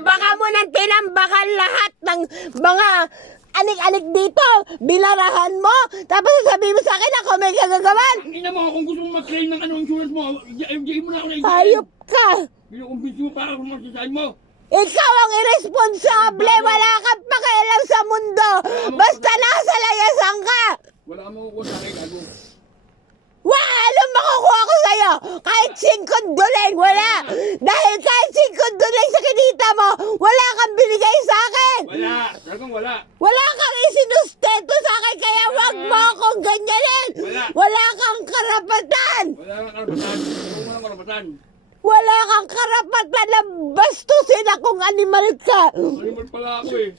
tinambakan mo ng tinambakan lahat ng mga anik-anik dito. Bilarahan mo. Tapos sasabihin mo sa akin ako may kagagawan. Ang ina mo, kung gusto mo mag-claim ng ano insurance mo, i-game mo na ako na Hayop ka. Pinukumbinsi mo para kung magsasahin mo. Ikaw ang irresponsable. Wala kang pakialam sa mundo. Basta nasa layasan ka. Wala ka makukuha sa akin, gago. Anong makukuha ko sa'yo? Kahit 5 duling, wala. Dahil kahit 5 duling sa kinita mo, wala kang binigay sa akin. Wala, talagang wala. Wala kang isinustento sa akin, kaya wag mo akong ganyanin. Wala kang karapatan. Wala kang karapatan. Wala kang karapatan. Wala kang karapatan na bastusin akong animal ka. Animal pala ako eh.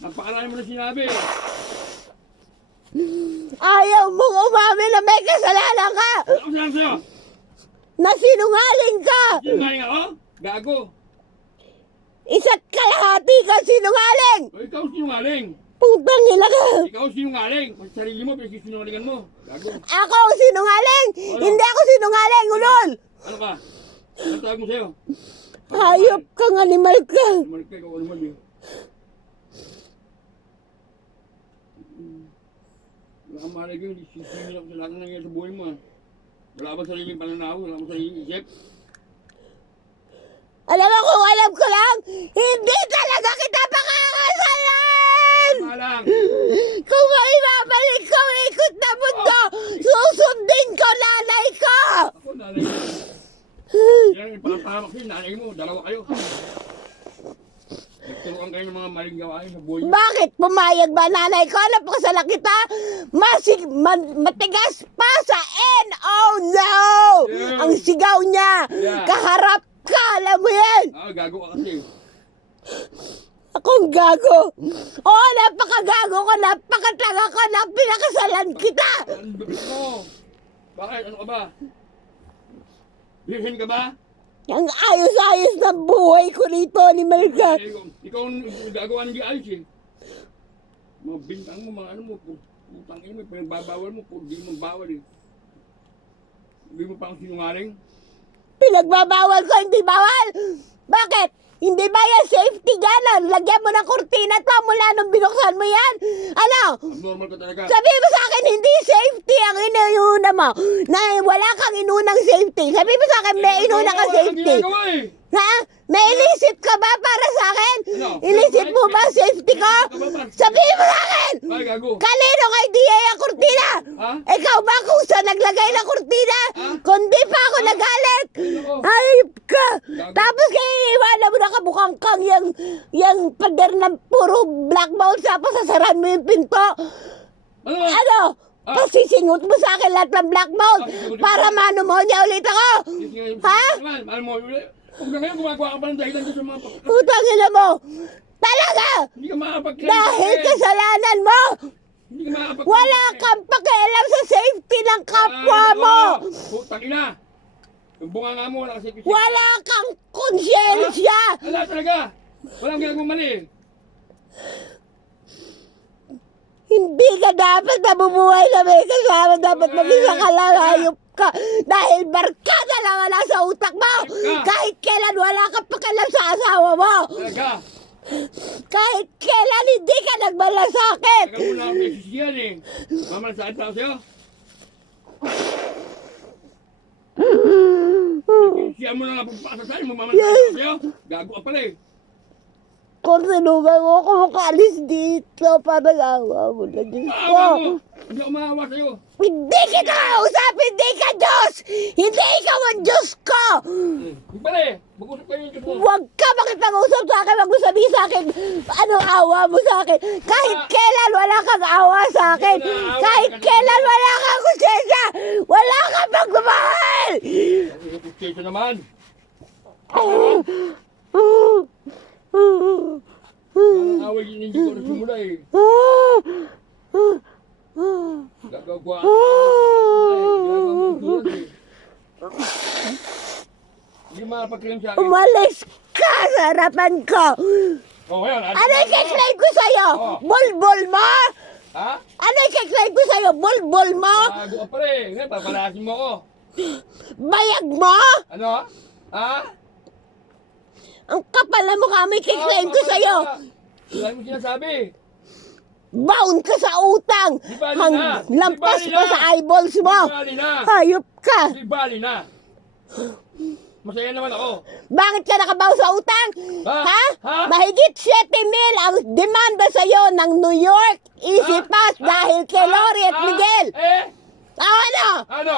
Napakarami mo na sinabi. Ayaw mong umamin na may kasalanan ka. Ano sinabi sa'yo? Na sinungaling ka. Sinungaling ako? Gago. Isa't kalahati ka sinungaling. O ikaw sinungaling. Putang ina ka. Ikaw sinungaling. Kung sarili mo, pinagsisinungalingan mo. Gago. Ako ang sinungaling. Hindi ako sinungaling, ulol. Ano ka? Ano tawag mo sa'yo? Hayop kang animal ka. Animal ka, ikaw animal eh. Wala kang malay ko, sisingin ako sa lahat ng nangyayari sa buhay mo ah. Wala ba sariling pananaw? Wala ba sariling isip? Alam mo kung alam ko lang, hindi talaga kita pakakasalan! Tama lang! Kung maibabalik ko ang ikot na mundo, susundin ko nanay ko! Ako, nanay mo. Yan, ipapahamak sa'yo, nanay mo, dalawa kayo. Nagturuan kayo ng mga maling gawain sa buhay niyo. Bakit pumayag ba nanay ko? Napakasala kita? Matigas pa sa N. Oh no! Yeah. Ang sigaw niya! Yeah. Kaharap ka! Alam mo yan! Gago ka kasi. Akong gago! Oo, napakagago ko! Napakatanga ko! Pinakasalan kita! Ang dupit mo. Bakit? Ano ka ba? Listen ka ba? Ang ayos-ayos ng buhay ko rito ni Malga. Ikaw ang gagawa ng giayos eh. Mga bintang mo, mga ano mo, putang ino, pinagbabawal mo, di mo bawal eh. Hindi mo pa akong sinungaling. Pinagbabawal ko, hindi bawal! Bakit? Hindi ba yan safety dyan? Lagyan mo ng kurtina to mula nung binuksan mo yan? Ano? Abnormal ka talaga. Sabi mo sa akin, hindi safety ang inuuna mo. Na wala kang inunang safety. Sabi mo sa akin, may inuna kang safety. Ha? May inisip ka ba para sa akin? Ano? Inisip mo ba safety ko? Sabi mo sa akin! Ay, gago. Kanino kay DA ang kurtina? Ha? Ikaw ba kung saan naglagay ng kurtina? Ha? Kundi pa ako nagalit. Ano? Ayop ka. Gago. Tapos kaya iiwanan mo na kabukhang kang yung pader ng puro black mold tapos sasaran mo yung pinto. Ano? Ano? Pasisingot mo sa akin lahat ng black mold para manomonya ulit ako. Ha? Alam mo, kung ngayon gumagawa ka pa ng dahilan doon sa mga Utang ina mo. Talaga. hindi ka makakapag-claim. Dahil kasalanan mo. Hindi ka makakapag-claim. Wala kang pakialam sa safety ng kapwa mo. Putang ina. Yung bunga nga mo, wala kasi Wala kang konsyensya. Wala talaga. Walang ginagawang mali. Hindi ka dapat nabubuhay na may kasama. Dapat mag-isa ka lang, hayop ka. Dahil barkada lang wala sa utak mo. Kahit kailan wala kang pakialam sa asawa mo. Talaga. Kahit kailan hindi ka nagmala sa akin. Tagal mo na ako may sisiyan eh. Mamalasakit pa ako sa'yo. Sisiyan mo na nga pagpakasasahin mo, mamalasakit pa ako sa'yo. Gago ka pala eh. Kung sinugan mo ako makalis dito, parang awa mo na Diyos ko. Maawa mo. Hindi ako maawa sa'yo. Hindi kita kausap, hindi ka Diyos! Hindi ikaw ang Diyos ko! Hindi pala eh. Mag-usap kayo yung Diyos mo. Huwag ka makipag-usap sa akin, wag mo sabihin sa akin anong awa mo sa akin. Kahit kailan wala kang awa sa akin. Kahit kailan wala kang konsensya. Wala kang pagmamahal! Ito naman. Ang away yun hindi ko nasimula eh. Gagagawa. Ginagawa mo ang tulad eh. Hindi makapag-claim sa akin. Umalis ka sa harapan ko! Oh, ngayon. Ano yung kiklaim ko sa'yo? Oh. Bulbul mo? Ha? Ano yung kiklaim ko sa'yo? Bulbul mo? Gago ka pala eh. Ngayon, papalasin mo ako. Bayag mo? Ano? Ha? Ang kapal na mukha mo, kiklaim ko sa'yo. Wala mo sinasabi. Bound ka sa utang. Di bali na. Lampas Di bali pa na. sa eyeballs mo. Di bali na. Hayop ka. Di bali na. Masaya naman ako. Bakit ka nakabaw sa utang? Ha? Ha? Ha? Mahigit 7,000 ang demanda sa'yo ng New York Easy Ha? Pass dahil kay Lori at Miguel. Eh? Ano? Ano?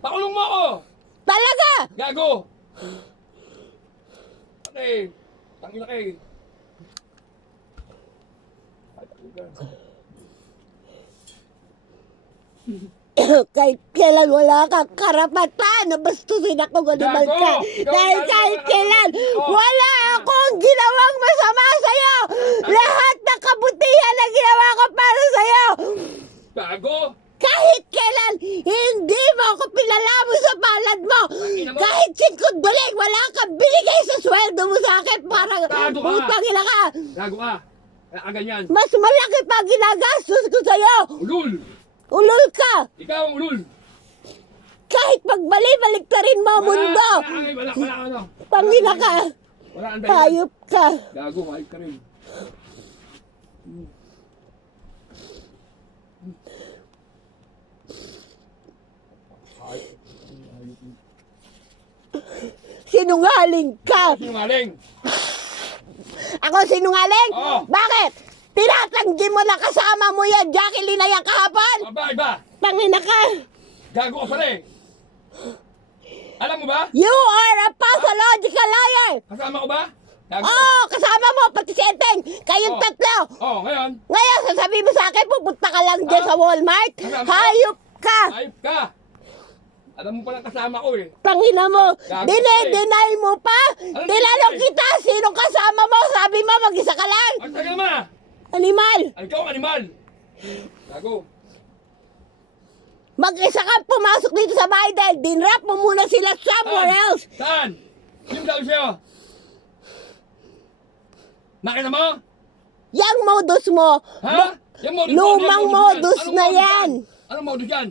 Pakulong mo ako. Talaga? Gago. Okay. Tangin na kayo. Kahit kailan wala kang karapatan na bastusin ako ganimal Gago! ka. Ikaw Dahil ang kahit gago! kailan, Oh. wala akong ginawang masama sa'yo. Lahat ng kabutihan na ginawa ko para sa'yo. Gago. Kahit kailan, hindi mo ako pinalamo sa palad mo. Tangina mo. Kahit sikod-bulig, wala kang binigay sa sweldo mo sa akin para Gago ka. utang ina ka. Gago ka. Kaya ganyan. Mas malaki pa ginagastos ko sa'yo. Ulul. Ulol ka. Ikaw ang ulul. Kahit pagbali-balik ka rin mo mundo. Wala ano. Pangina ka. Wala ang dahilan. Hayop ka. Gago, hayop ka rin. Sinungaling ka. Sinungaling. Ako sinungaling? Oo. Bakit? Tinatanggi mo na kasama mo yan, Jacqueline na yan kahapon. Iba. Pangina ka. Gago ka pala eh. Alam mo ba? You are a pathological liar. Kasama ko ba? Gago. Oo, kasama mo, pati si Eteng. Kayong Oo. tatlo. Oh, ngayon. Ngayon, sasabihin mo sa akin, pupunta ka lang dyan Ah? sa Walmart. Kasama ko? Hayop ka. Hayop ka. Alam mo pala kasama ko eh. Pangina mo, Gago dine-deny mo pa. Anong Tinanong deny? kita, sinong kasama mo? Sabi mo, mag-isa ka lang. Ang tagal naman ah. Animal, Ay, ikaw ang animal. Gago. mag-isa ka pumasok dito sa bahay dahil dinrap mo muna sila somewhere else. Saan? Sino sabi sa'yo? Nakita mo? Yang modus mo, Ha? Yung modus mo, lumang yung modus Anong na modus yan. Anong modus yan?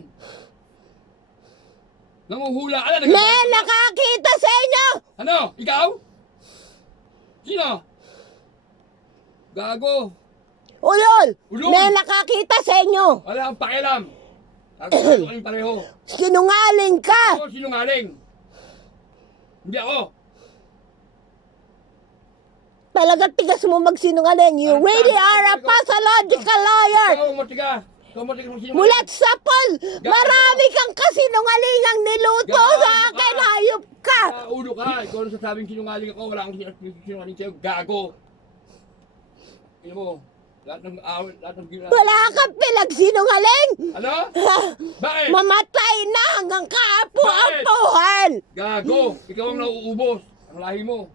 Nanguhula ka na. May nakakita sa inyo. Ano? Ikaw? Sino? Gago. Ulol, Ulol. may nakakita sa inyo. Wala kang pakialam. Gago kayong pareho. Sinungaling ka. Ako sinungaling. Hindi ako. Talaga tigas mo magsinungaling. You really are a pathological liar. Ikaw ang matiga. Ikaw ang matiga ng sinungaling. Mulat sa pol, marami kang kasinungalingang niluto Gago sa akin. ka. Hayop ka. Ulo ka. Ikaw ang sasabing sinungaling ako. Wala akong sinungaling sa'yo. Gago. Tingnan mo. Lahat ng awit, lahat ng ginawa. Wala kang pinagsinungaling. Ano? Bakit? Mamatay na hanggang kaapu-apuhan. Gago. Ikaw ang nauubos. Ang lahi mo.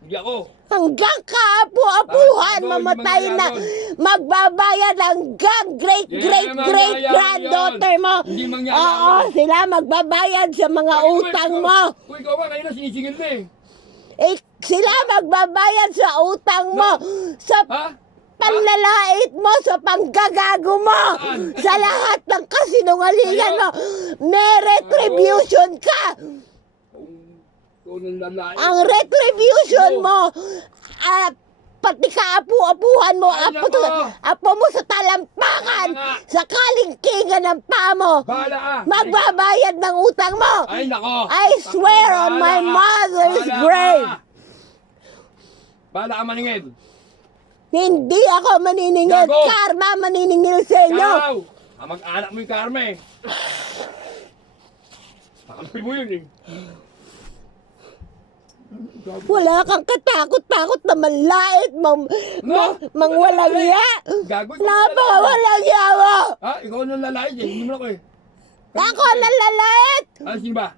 Hindi ako. Hanggang kaapu-apuhan, Gago, mamatay hindi na. mangyayari Magbabayad hanggang great-great-great-granddaughter mo. Hindi mangyayari Oo, yun. sila magbabayad sa mga utang mo. Kung ikaw ba, kayo na sinisingil na eh. Eh, sila magbabayad sa utang mo. Sa Ha? panlalait mo, sa panggagago mo. Saan? Sa lahat ng kasinungalingan mo. May retribution ka. Ikaw nang lalaki. Ang retribution mo, pati kaapu-apuhan mo, Ay, apo, nako. apo mo sa talampakan, Ay, nga. sa kalingkingan ng paa mo, Bahala ka. magbabayad ng utang mo. Ay, nako. I swear on my Bahala ka. mother's Bahala grave. ka. Bahala ka maningid. Hindi ako maniningil. Gago. Karma maniningil sa inyo. Ikaw. Ang mag-anak mo yung karma eh. Kakampi mo yun eh. Wala kang katakot-takot na manlait, mangwalang iya. Gago. Napakawalang iya mo. Ha? Ikaw nang lalaki eh. Hindi mo na ko eh. Ako nalalait. Ah, sino ba?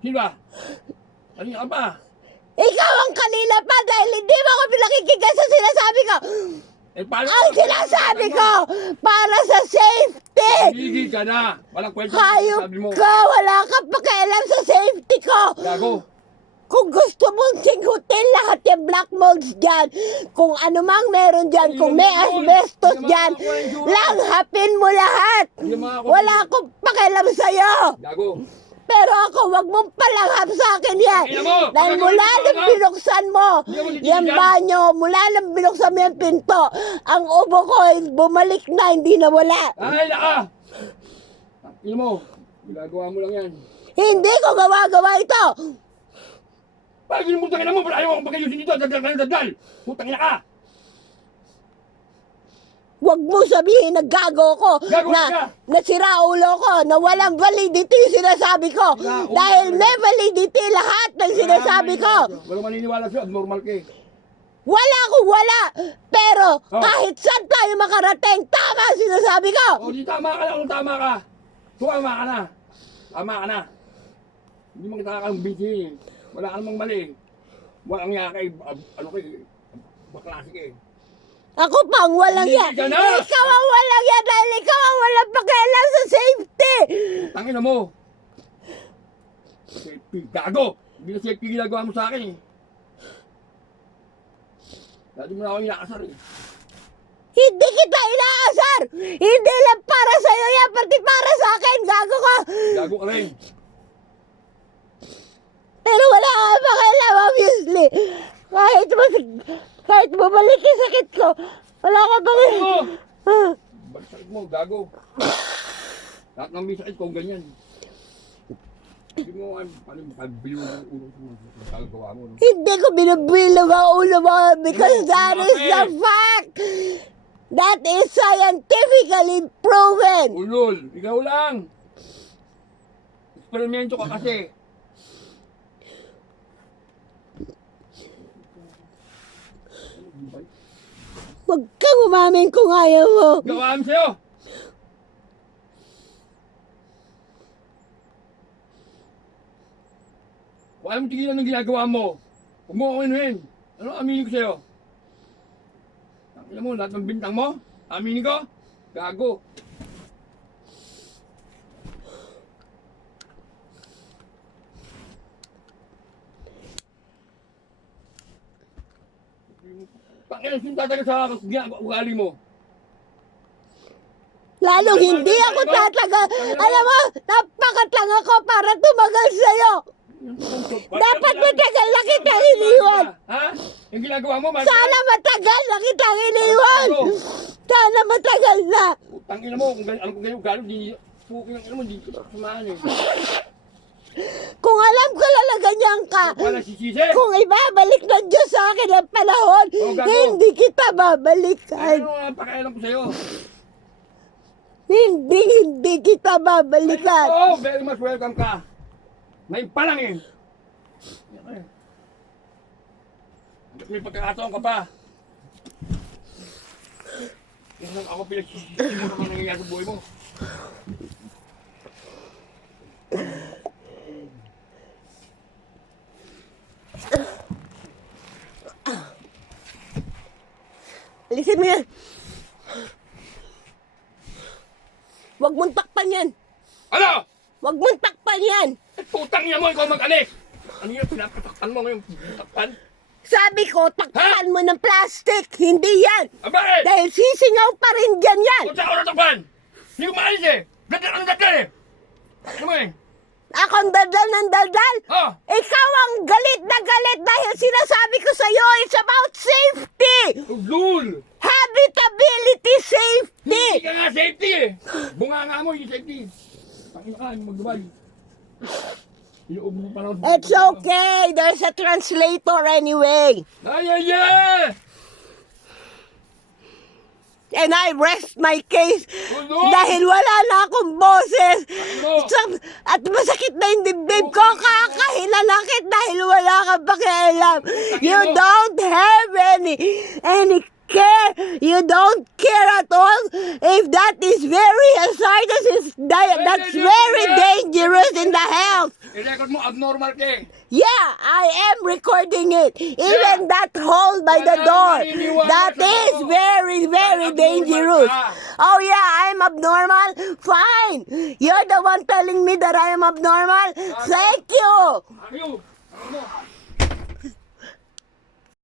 Sino ba? Ano ka pa? Ikaw ang kanina pa dahil hindi mo ako pinakikigay sa sinasabi ko. Eh, paano? Ang sinasabi ko, para sa safety. Gigil ka na. Walang kwento. Hayop Sabi mo. ka, wala kang pakialam sa safety ko. Gago. Kung gusto mong sigutin lahat yung black molds dyan, kung ano mang meron dyan, kung may asbestos dyan, langhapin mo lahat. Wala akong pakialam sa'yo. Gago. Pero ako, wag mong palanghap sa akin yan. Tingnan mo, Dahil pagkagalit mula mo, nang ha? binuksan mo Hindi mo yung titigilan. banyo, mula nang binuksan mo yung pinto, ang ubo ko bumalik na, hindi na wala. Ay, naka! Tingnan mo, ginagawa mo lang yan. Hindi ko gawa-gawa ito. Bakit yung putang ina mo? Ayaw akong pagayusin dito. Dadal. Putang ina ka. Huwag mo sabihin na gago ko, Gago ka. na nasira ulo ko, na walang validity yung sinasabi ko. Sira ulo Dahil ka. may validity lahat ng sinasabi ko. Walang maniniwala sa'yo. Abnormal ka eh. Wala akong wala. Pero Oh. kahit saan tayo makarating, tama ang sinasabi ko. O, di tama ka na kung tama ka. Tama ka na. Tama ka na. Hindi mo kita kang busy. Wala ka namang mali. Walang nga kay, ano kay, baklase ka eh. Ako pa ang walang Hindi yan. ka na. Ikaw ang walang yan dahil ikaw ang walang pakialam sa safety. Tangina mo. Safety. Gago. Hindi na safety ginagawa mo sa akin eh. Dati mo na ako inaasar eh. Hindi kita inaasar. Hindi lang para sa'yo yan, pati para sa akin. Gago ka. Gago ka rin. Pero wala ka pakialam, obviously. Kahit bumalik yung sakit ko, wala ka pakialam. Oo. Ah. Balik sakit mo, gago. Lahat ng may sakit ko, ganyan. Hindi mo, ano, makabiyo ng ulo ko. Gagawa mo, no? Hindi ko binabilog ang ulo mo because Ano? that is the Bakit? fact. That is scientifically proven. Ulol, ikaw lang. Eksperimento ka kasi. Huwag kang umamin kung ayaw mo. Gawaan sa'yo. Kung ayaw mo tigilan ng ginagawa mo, huwag mo ako inuhin. Ano aminin ko sa'yo? Alam mo, lahat ng bintang mo, aminin ko, gago. Pakilang sinta sa ugali mo. Lalong hindi ako tatagal. Alam mo, napakatlang ako para tumagal sa'yo. Dapat matagal na kitang iniwan. Ha? Yung ginagawa mo, Sana matagal na kitang iniwan. Sana matagal na. Tangin mo, kung alam ko ganyan ugali, di puking ang mo, di ko samahan eh. Kung alam ko lang na ganyan ka, Wala sisisi. kung ibabalik ng Diyos sa akin ang panahon, Oh, gago. hindi kita babalikan. Ano ang pakialam ko sa'yo? Hindi kita babalikan. Oo, very much welcome ka. Ngayon pa lang eh. May pagkakataon ka pa. Yan ako pinagsisisi mo naman nangyayari sa buhay mo. Alisin mo yan. Huwag mong takpan yan. Ano? Huwag mong takpan yan. Putang niya mo, ikaw mag-alis. Ano yung pinapatakpan mo ngayon? Takpan? Sabi ko, takpan mo ng plastic. Hindi yan. Ah, bakit? Dahil sisingaw pa rin dyan yan. Kung saan ako natakpan? Hindi ko maalis eh. Dadal ang dadal eh. Ano mo eh? Akong daldal ng daldal. Oh, Ikaw ang galit na galit dahil sinasabi ko sa'yo, it's about safety. lul. Habitability Hindi safety. ka nga safety eh. Bunga nga mo yung safety. Pakina ka, yung magdubay. Iuubo mo pa lang. It's okay. There's a translator anyway. Ay, ay, ay! And I rest my case Oh, no! dahil wala na akong boses. Ano? At masakit na yung dibdib ko. Kakahilalakit dahil wala kang pakialam. You don't have any care. You don't care at all. If that is very hazardous, that's very dangerous in the health. I-record mo, abnormal ka eh. Yeah, I am recording it. Even that hole by the door. That is very, very dangerous. Oh yeah, I'm abnormal? Fine. You're the one telling me that I am abnormal? Thank you. Ayaw! Ano mo?